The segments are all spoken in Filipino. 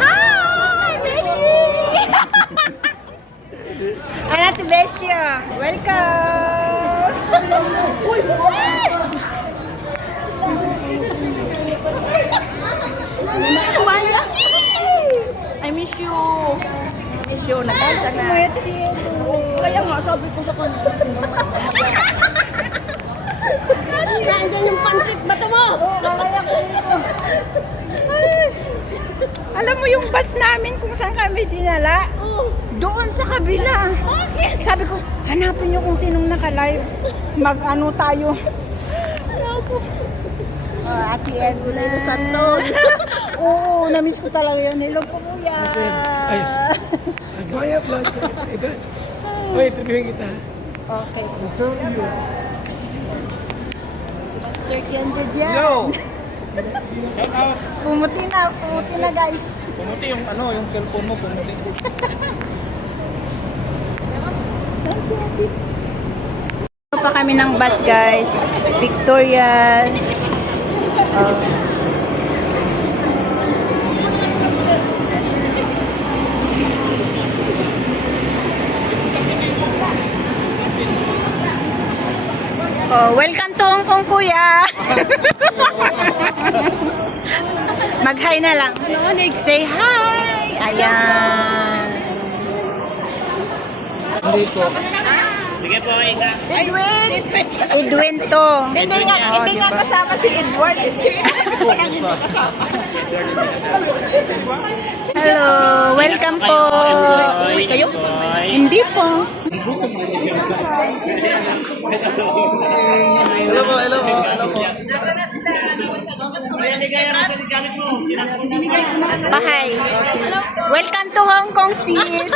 Hi, Beshi! Ayan si Beshi. Welcome! I miss you. Miss you na guys. Kumayat si Kaya nga, sabi ko sa kanya. Nandiyan yung pansit bato mo. Alam mo yung bus namin kung saan kami dinala? Doon sa kabila. Bakit? Sabi ko, hanapin niyo kung sinong naka-live. Mag-ano tayo. Ate Edna. Santos. Oo, na-miss ko talaga yun. Hello po, kuya. Maya vlog. Ito. Oy, interviewin kita. Okay. Interview. Si Master Kendra dyan. Yo! Pumuti na guys. Pumuti yung yung cellphone mo, pumuti. Pa kami ng bus guys. Victoria. Welcome to Hong Kong, kuya. Mag-hi na lang. Say hi. Ayan. Hindi po. Edwin to. Hindi nga kasama si Edward. Hello, welcome po. Uy, kayo? Hindi po. Hello po, hello po, hello po. Hi. Welcome to Hong Kong, sis.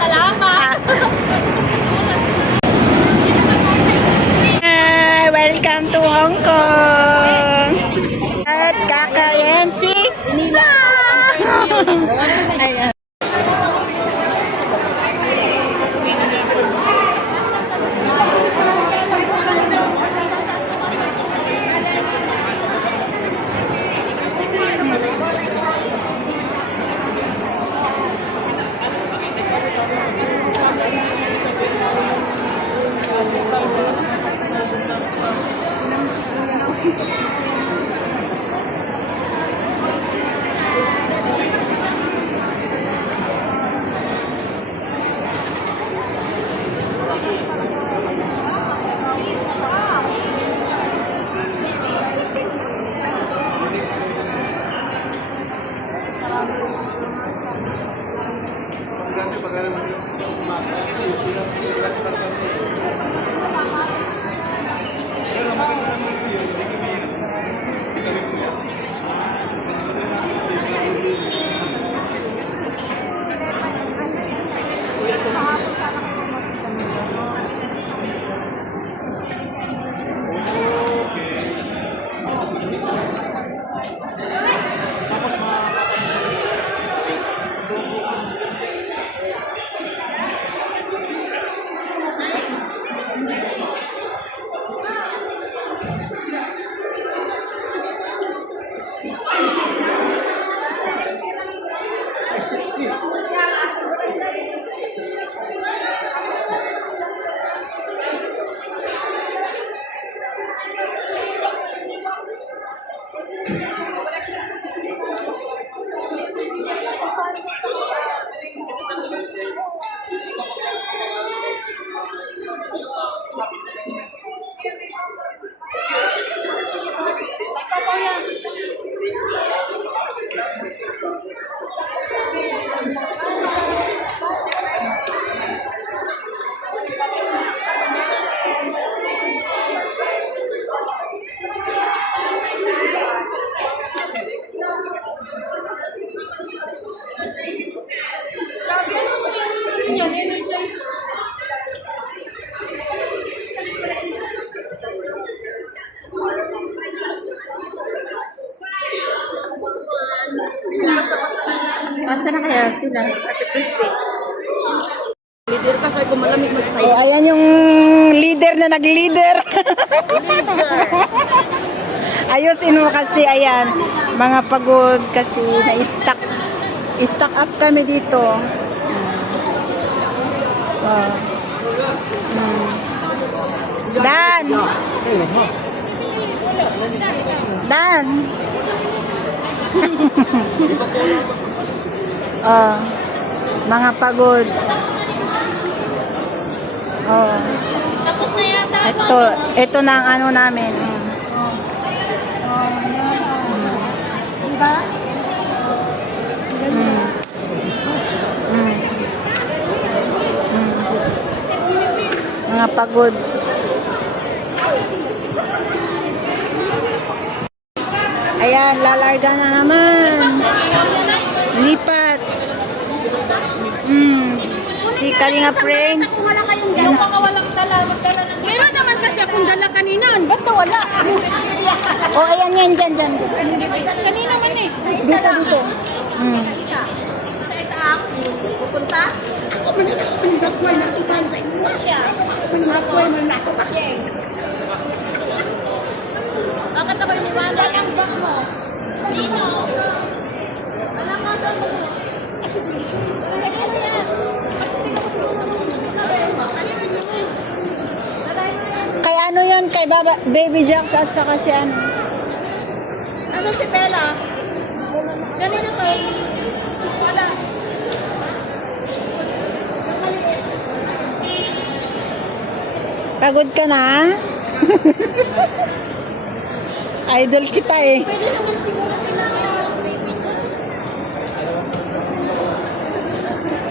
Salamat. Hi, welcome to Hong Kong. At kakain si Nila. Ayan. Asa na kaya sila? Ate Christy. Leader ka, sabi ko malamig mas Oh, ayan yung leader na nag-leader. Ayusin mo kasi, ayan, mga pagod kasi na-stuck up kami dito. Oh. Dan! Dan! Oh, mga pagods. Oh. Tapos na yata. Ito na ang ano namin. Diba? Mga pagods. Ayan, lalarga na naman. Lipat. Si Kalinga Prank. Kung wala kayong dala. Yung mga walang dala, magdala ng... Meron naman kasi akong dala kanina. Ba't na wala? Oh, ayan yan, dyan. Kanina man eh. Dito. Isa ang pupunta. Ako managway na ito sa inyo siya. Managway na ito pa siya. Bakit ako yung iwanan? Saan ang bag mo? Dito. Wala ka sa mo. Kanina yan. Kay ano yan? Kay Baby Jax at saka si ano? Ano si Bella? Ganito to. Wala. Pagod ka na? Idol kita eh. Pwede naman siguro kailangan baby dyan.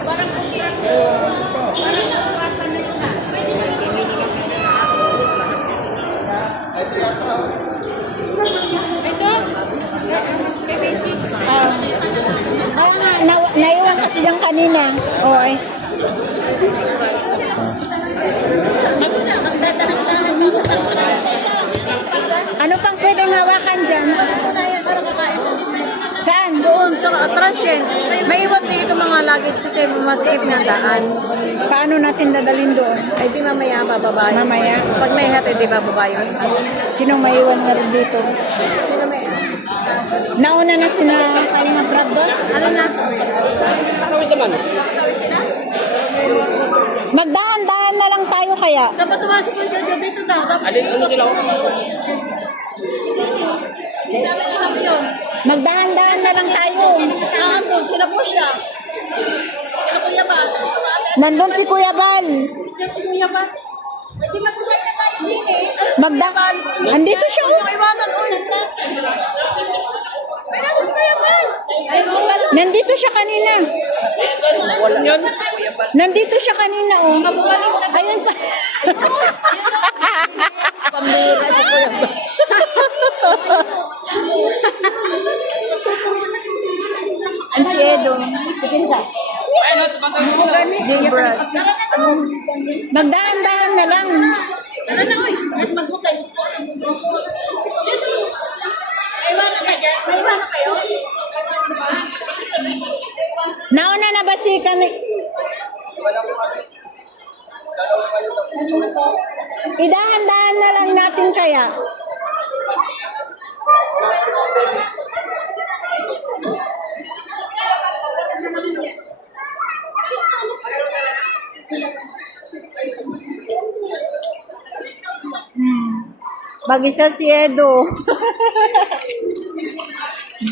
Parang nakuwasan na yun ah. Pwede ito? Baby. Oo nga, naiwan kasi siyang kanina. Oo ay. Ako na, magdadahan-dahan ka. Ano pang pwedeng hawakan dyan? Saan? Doon sa transient, may iwan dito mga luggage kasi masave na daan. Paano natin dadalhin doon? Ay di mamaya bababa yun. Mamaya? Pag may hatid, di bababa yun. Sino maiwan nga rin dito? Sino may... Nauna na sina Kalinga Brad doon? Ano na? Magdahan-dahan na lang tayo kaya. Saan ba tumasok ko Jojo? Dito daw. Tapos Magdahan-dahan na lang tayo. saan doon? Sila po siya. Sila Kuya Ba? Sino ba ate? Nandun si Kuya Bal. Si Kuya Ba? Pwede magkutay na tayo din eh. Andito siya. Huwag yung iwanan. Uy. May nasa si Kuya Ba? Nandito siya kanina. Nandito siya kanina, oh. Ayun pa. Pambira si Kuya Ba. Ang si Edo. Brad. Magdahan-dahan na lang. Tara na, oy. At magmutay. May iwanan ka dyan? May iwanan kayo? Nauna na ba si Idahan-dahan na lang natin kaya. Mag-isa si Edo.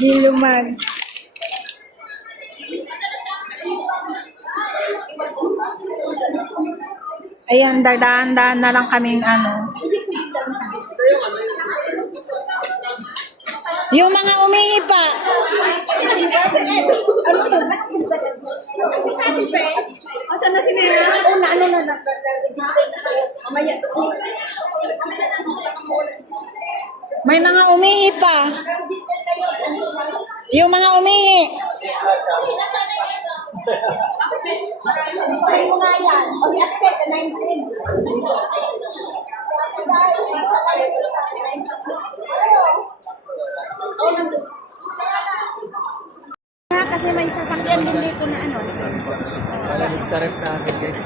Gilo Mags. Ayan, dadaan-daan na lang kaming ano. Yung mga umihi pa. Asan na si Nena? Ano na mamaya. May mga umihi pa. Yung mga umihi. Ay mo nga yan. O si Ate Seth, 19. kasi may sasakyan din dito na ano. Malamig sa rep natin, guys.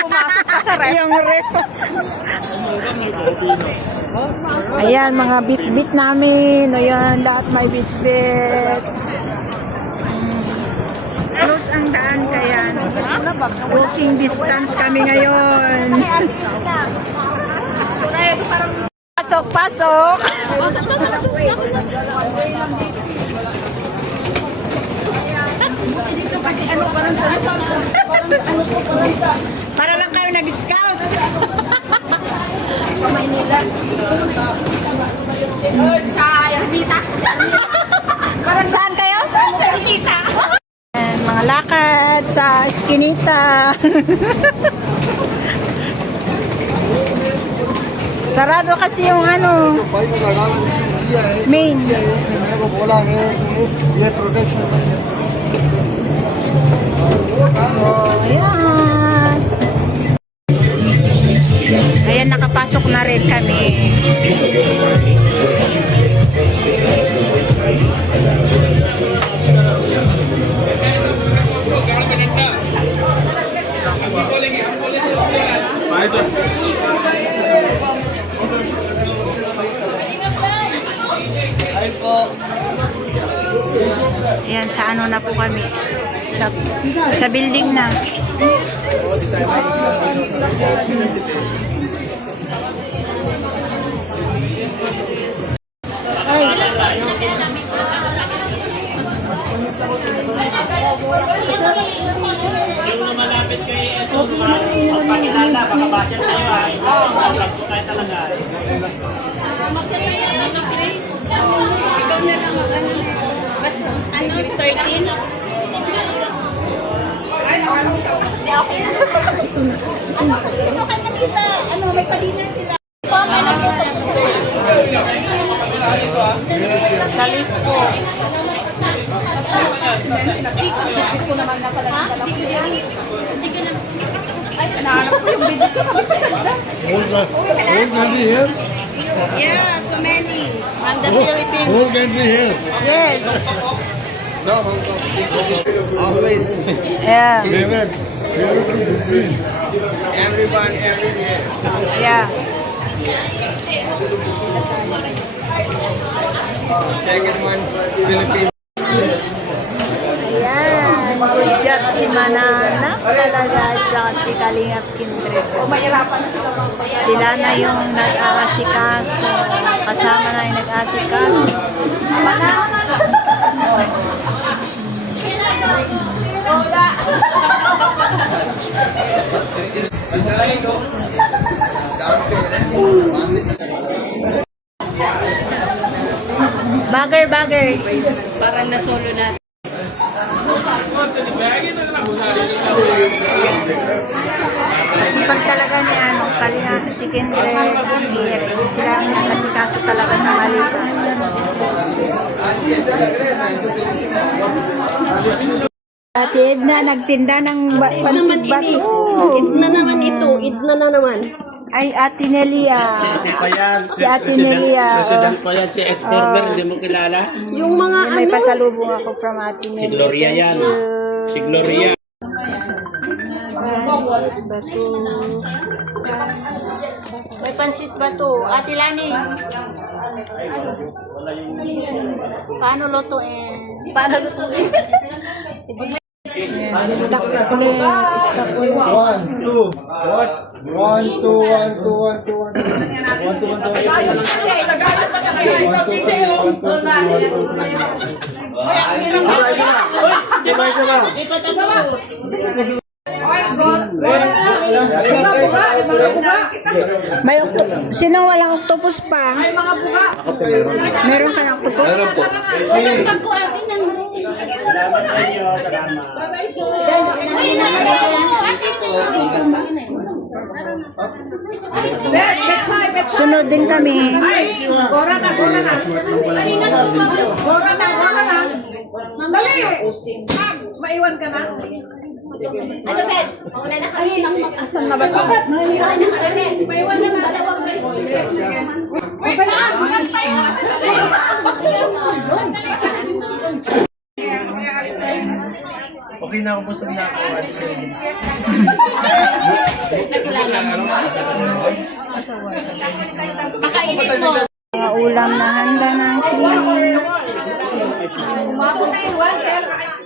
Pumasok ka sa ref. Yung ref. Ayan, mga bit-bit namin. Ayan, lahat may bit-bit. Close ang daan kaya. Walking distance kami ngayon. Pasok, pasok. Para lang kayo nag-scout. Maynila. Sa Ermita. Parang saan kayo? Sa Ermita. Ayan, mga lakad sa Eskinita. Sarado kasi yung ano, भाई का गाना दिया है main. इसने मेरे को बोला है कि ये protection Oh, ayan. Ayan, nakapasok na rin kami. Ayan, sa ano na po kami. Sa building na. Ay. Yung malapit kay Eto, magpakilala, makabudget tayo ay. Vlog ko kayo talaga. Basta, ano, 13? Ano kayo nakita? Ano, may pa-dinner sila. Sa lift po. Yeah, so many. On the Philippines. whole country here. Yes. No, always. Yeah. Favorite between. Everyone, everywhere. Yeah. Second one, Philippines. Ayan. Good job si Manana. Talaga. Tsaka si Kalingap Kindred. Sila na yung nag-aasikaso. Kasama na yung nag-aasikaso. Bagger. Parang nasolo natin. Masipag talaga ni ano, Kalingap si Kindred, si Eric. Sila ang nag-aasikaso talaga sa Malisa. Ate Edna, nagtinda ng pansit bato. Idna naman ito. Idna na naman. Ay, Ate Nelia. ko yan. Si Ate Nelia. President ko yan, si ex-order, hindi mo kilala. Yung mga May pasalubong ako from Ate Nelia. Si Gloria Thank yan. you. Si Gloria. Pansit bato. May pansit bato. Ate Lani. Paano lutuin? Ayan, stock ulit. Stock ulit. 1, 2, 1, 2, 1, 2, 1, 2, 1. 1, 2, 1, 2, 1. May sino walang octopus pa? Meron ka ng octopus? Meron po. Salamat sa inyo. Salamat. Sunod din kami. Maiwan ka na? Ano, Ben? Mauna na kami ng mag-asal na ba ito? Maiwan na dalawang beses. Wait lang! Magkakaya ka sa di na ako busog na ako. Pakainin mo. Mga ulam na handa ng king. Umabot na yung 1,